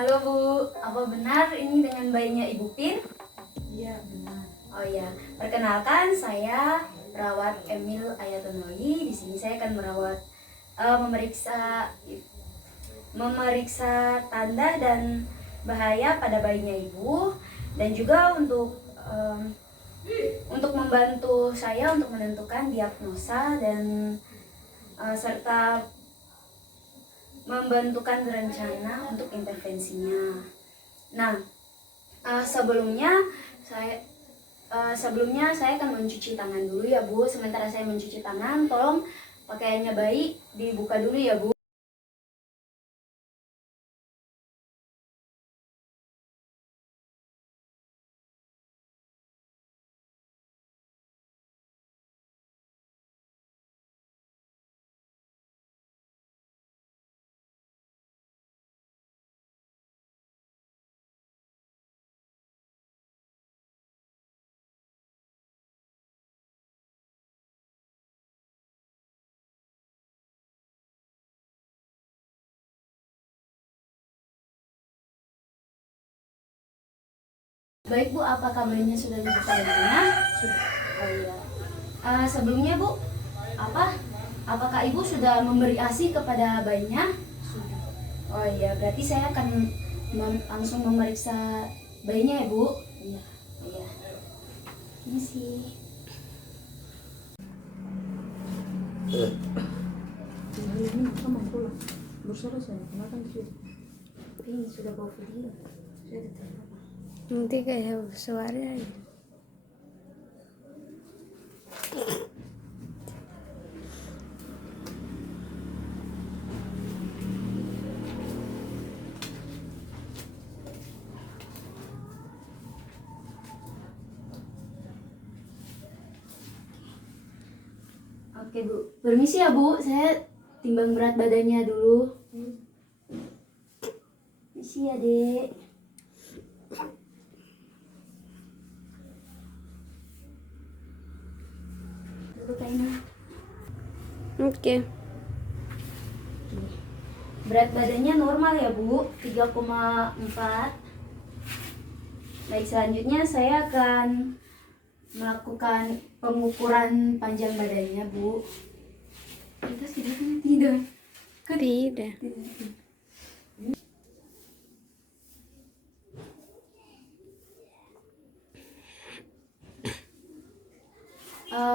Halo Bu, apa benar ini dengan bayinya Ibu Pin? Iya benar. Oh iya, perkenalkan saya perawat Emil Ayatonoli. Di sini saya akan memeriksa tanda dan bahaya pada bayinya Ibu, dan juga untuk membantu saya untuk menentukan diagnosa dan serta membentukkan rencana untuk intervensinya. Nah, sebelumnya saya akan mencuci tangan dulu ya Bu. Sementara saya mencuci tangan, tolong pakaiannya bayi dibuka dulu ya Bu. Baik Bu, apakah bayinya sudah dibuka bayinya? Sudah. Oh iya. Sebelumnya Bu, apakah Ibu sudah memberi ASI kepada bayinya? Sudah. Oh iya, berarti saya akan langsung memeriksa bayinya ya Bu. Iya. Iya. Ini sih. Hari ini kamu pulang. Bersara saya kenapa gitu? Ini sudah bawa video. Sudah diterima. Nanti kayak suara aja. Oke Bu, permisi ya Bu, saya timbang berat badannya dulu. Permisi ya Dek. Duduk kayaknya. Oke. Berat badannya normal ya Bu, 3,4. Baik, selanjutnya saya akan melakukan pengukuran panjang badannya Bu. Tidak. Tidak.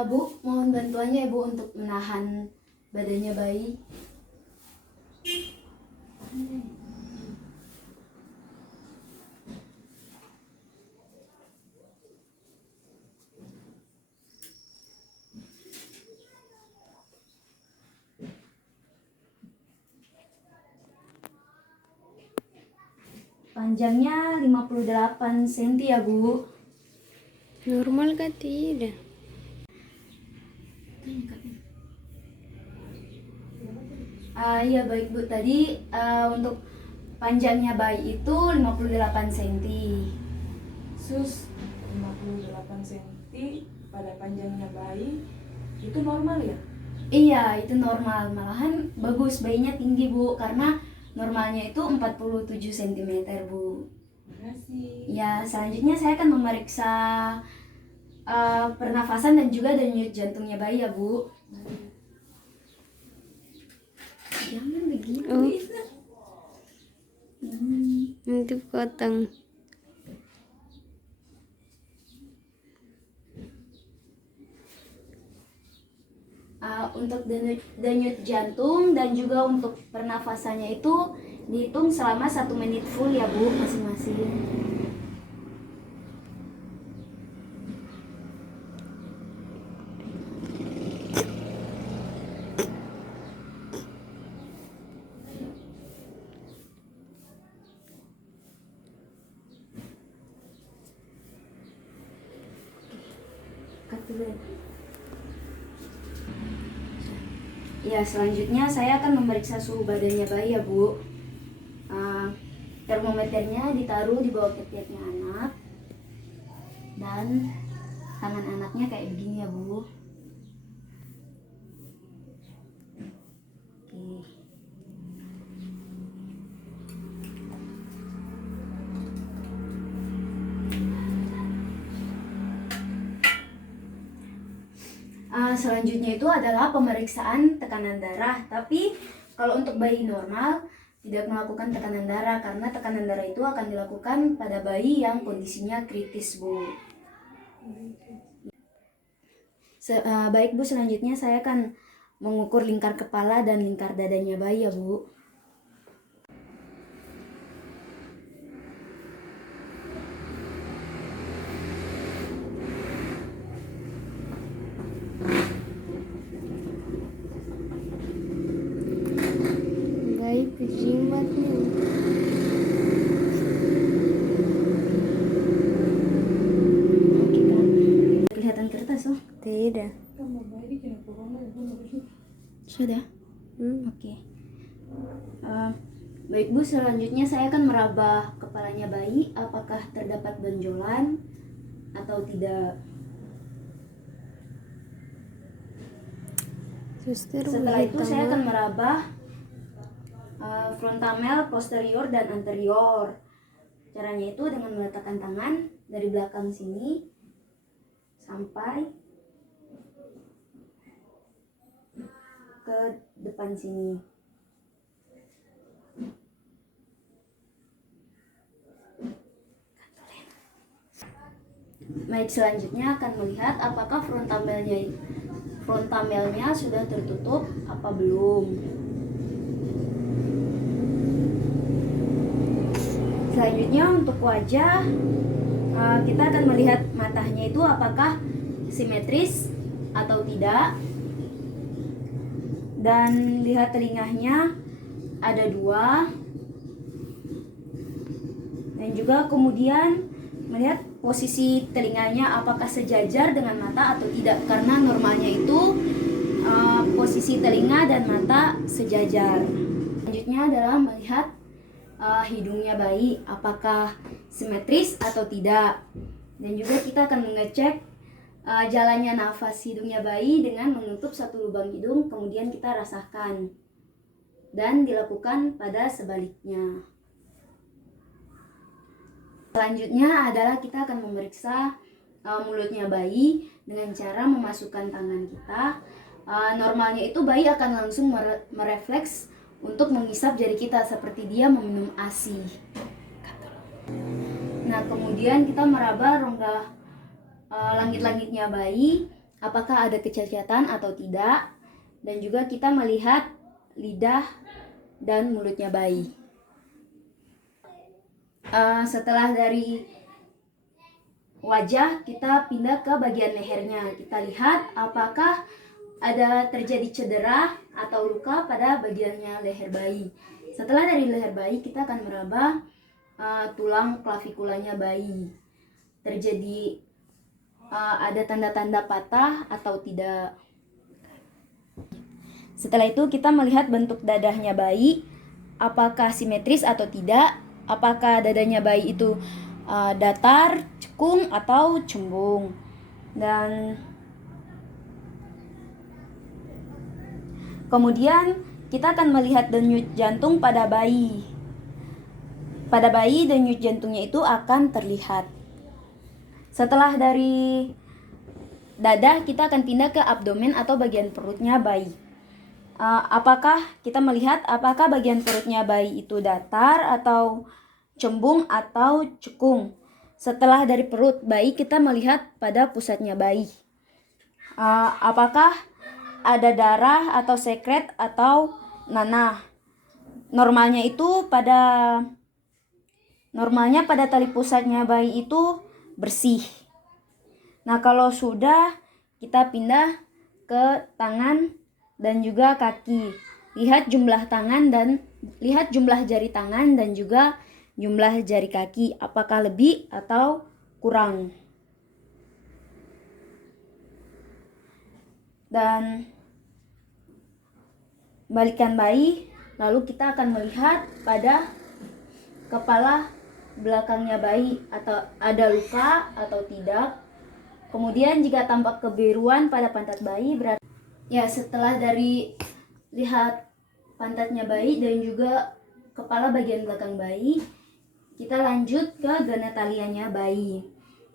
Bu, mohon bantuannya ya Bu untuk menahan badannya bayi. Panjangnya 58 cm ya Bu. Normal kah tidak? Iya baik Bu, tadi untuk panjangnya bayi itu 58 cm. Sus 58 cm pada panjangnya bayi itu normal ya? Iya, itu normal. Malahan bagus, bayinya tinggi Bu, karena normalnya itu 47 cm Bu. Makasih. Ya, selanjutnya saya akan memeriksa pernafasan dan juga denyut jantungnya bayi ya Bu. Jangan begitu. Oh. Ina. Nanti potong. Untuk denyut jantung dan juga untuk pernafasannya itu dihitung selama 1 menit full ya Bu, masing-masing. Cut dulu ya. Ya, selanjutnya saya akan memeriksa suhu badannya bayi ya Bu. Termometernya ditaruh di bawah ketiaknya anak, dan tangan anaknya kayak begini ya Bu. Oke. Selanjutnya itu adalah pemeriksaan tekanan darah. Tapi kalau untuk bayi normal tidak melakukan tekanan darah karena tekanan darah itu akan dilakukan pada bayi yang kondisinya kritis, Bu. Baik Bu, selanjutnya saya akan mengukur lingkar kepala dan lingkar dadanya bayi ya Bu. Baik, jimatnya. Oke kan, kelihatan kertas oh? Tidak. Kamu bayi kena corona ya, kamu harus Sudah? Hmm. Oke. Baik Bu, selanjutnya saya akan meraba kepalanya bayi, apakah terdapat benjolan atau tidak. Suster, Setelah itu saya akan tangan. meraba frontamel, posterior, dan anterior. Caranya itu dengan meletakkan tangan dari belakang sini sampai ke depan sini. Baik, selanjutnya akan melihat apakah frontamelnya sudah tertutup apa belum. Selanjutnya untuk wajah, kita akan melihat matanya itu apakah simetris atau tidak, dan lihat telinganya ada 2, dan juga kemudian melihat posisi telinganya apakah sejajar dengan mata atau tidak, karena normalnya itu posisi telinga dan mata sejajar. Selanjutnya adalah melihat hidungnya bayi apakah simetris atau tidak, dan juga kita akan mengecek jalannya nafas hidungnya bayi dengan menutup satu lubang hidung, kemudian kita rasakan, dan dilakukan pada sebaliknya. Selanjutnya adalah kita akan memeriksa mulutnya bayi dengan cara memasukkan tangan kita. Normalnya itu bayi akan langsung merefleks untuk menghisap jari kita seperti dia meminum ASI. Nah, kemudian kita meraba rongga langit-langitnya bayi, apakah ada kecacatan atau tidak, dan juga kita melihat lidah dan mulutnya bayi. Setelah dari wajah, kita pindah ke bagian lehernya. Kita lihat apakah ada terjadi cedera atau luka pada bagiannya leher bayi. Setelah dari leher bayi, kita akan meraba tulang klavikulanya bayi. Terjadi ada tanda-tanda patah atau tidak. Setelah itu kita melihat bentuk dadahnya bayi, apakah simetris atau tidak. Apakah dadanya bayi itu datar, cekung, atau cembung. Dan kemudian kita akan melihat denyut jantung pada bayi. Pada bayi denyut jantungnya itu akan terlihat. Setelah dari dada, kita akan pindah ke abdomen atau bagian perutnya bayi. Apakah kita melihat apakah bagian perutnya bayi itu datar atau cembung atau cekung. Setelah dari perut bayi, kita melihat pada pusatnya bayi. Apakah ada darah atau sekret atau nanah. Normalnya pada tali pusatnya bayi itu bersih. Nah, kalau sudah, kita pindah ke tangan dan juga kaki. Lihat jumlah jari tangan dan juga jumlah jari kaki, apakah lebih atau kurang. Dan balikan bayi, lalu kita akan melihat pada kepala belakangnya bayi atau ada luka atau tidak. Kemudian jika tampak kebiruan pada pantat bayi, berarti setelah dari lihat pantatnya bayi dan juga kepala bagian belakang bayi, kita lanjut ke genitalianya bayi.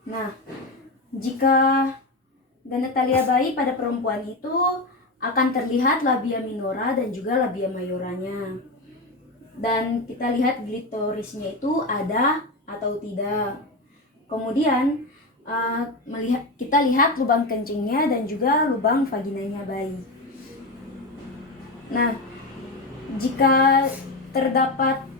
Nah, jika genitalia bayi pada perempuan itu akan terlihat labia minora dan juga labia mayoranya. Dan kita lihat klitorisnya itu ada atau tidak. Kemudian kita lihat lubang kencingnya dan juga lubang vaginanya bayi. Nah, jika terdapat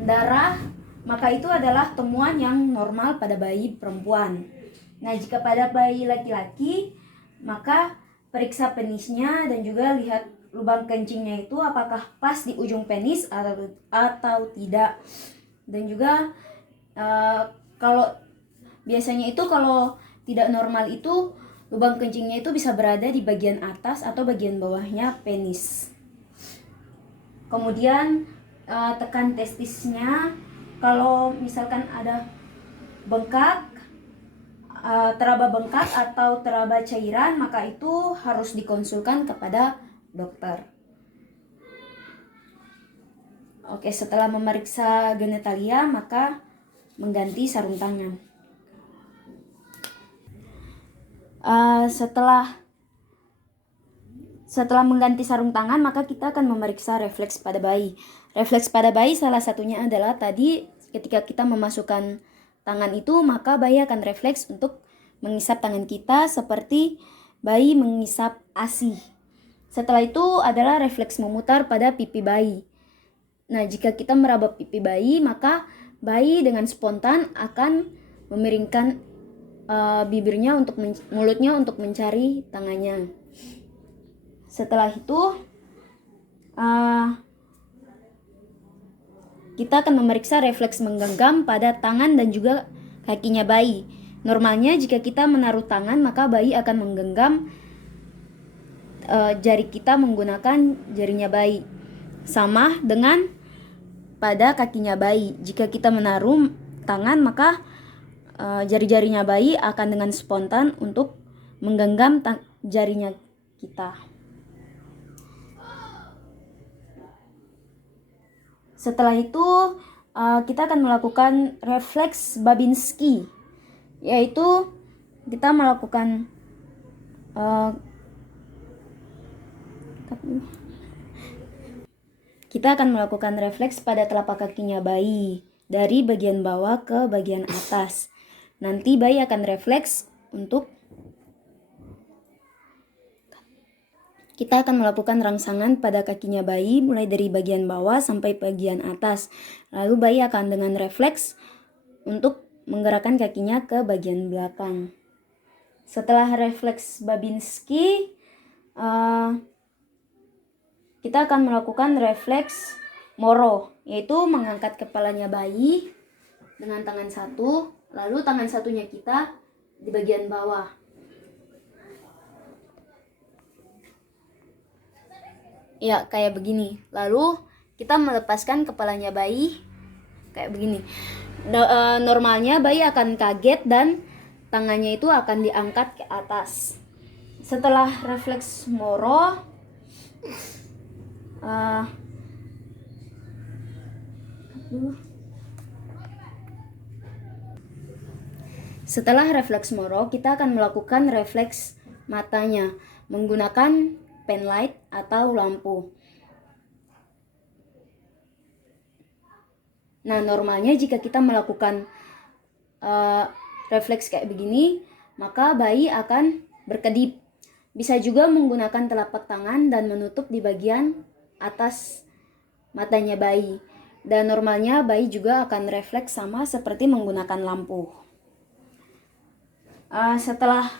darah, maka itu adalah temuan yang normal pada bayi perempuan. Nah, jika pada bayi laki-laki, maka periksa penisnya dan juga lihat lubang kencingnya itu apakah pas di ujung penis atau tidak. Dan juga kalau biasanya itu kalau tidak normal itu lubang kencingnya itu bisa berada di bagian atas atau bagian bawahnya penis. Kemudian tekan testisnya. Kalau misalkan ada bengkak, teraba bengkak atau teraba cairan, maka itu harus dikonsulkan kepada dokter. Oke, setelah memeriksa genitalia, maka mengganti sarung tangan. Setelah mengganti sarung tangan, maka kita akan memeriksa refleks pada bayi. Refleks pada bayi salah satunya adalah tadi ketika kita memasukkan tangan itu, maka bayi akan refleks untuk mengisap tangan kita seperti bayi mengisap ASI. Setelah itu adalah refleks memutar pada pipi bayi. Nah, jika kita meraba pipi bayi, maka bayi dengan spontan akan memiringkan bibirnya mulutnya untuk mencari tangannya. Setelah itu kita akan memeriksa refleks menggenggam pada tangan dan juga kakinya bayi. Normalnya jika kita menaruh tangan, maka bayi akan menggenggam jari kita menggunakan jarinya bayi. Sama dengan pada kakinya bayi. Jika kita menaruh tangan, maka jari-jarinya bayi akan dengan spontan untuk menggenggam jarinya kita. Setelah itu kita akan melakukan refleks Babinski, yaitu kita melakukan refleks pada telapak kakinya bayi dari bagian bawah ke bagian atas. Nanti bayi akan refleks untuk kita akan melakukan rangsangan pada kakinya bayi mulai dari bagian bawah sampai bagian atas. Lalu bayi akan dengan refleks untuk menggerakkan kakinya ke bagian belakang. Setelah refleks Babinski, kita akan melakukan refleks Moro, yaitu mengangkat kepalanya bayi dengan tangan satu, lalu tangan satunya kita di bagian bawah. Ya, kayak begini. Lalu kita melepaskan kepalanya bayi kayak begini. Normalnya bayi akan kaget dan tangannya itu akan diangkat ke atas. Setelah refleks Moro, kita akan melakukan refleks matanya menggunakan pen light atau lampu. Nah, normalnya jika kita melakukan refleks kayak begini, maka bayi akan berkedip. Bisa juga menggunakan telapak tangan dan menutup di bagian atas matanya bayi. Dan normalnya bayi juga akan refleks sama seperti menggunakan lampu. Setelah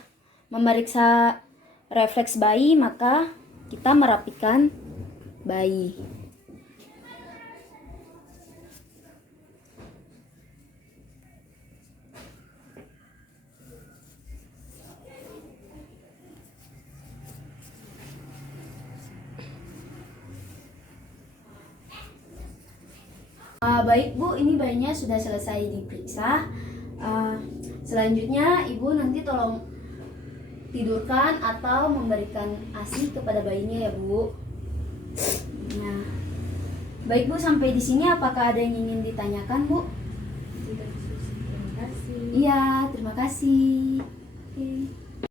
memeriksa refleks bayi, maka kita merapikan bayi. Baik Bu, ini bayinya sudah selesai diperiksa. Selanjutnya Ibu nanti tolong tidurkan atau memberikan ASI kepada bayinya ya Bu. Nah, baik Bu, sampai di sini apakah ada yang ingin ditanyakan Bu? Terima kasih. Iya, terima kasih. Oke.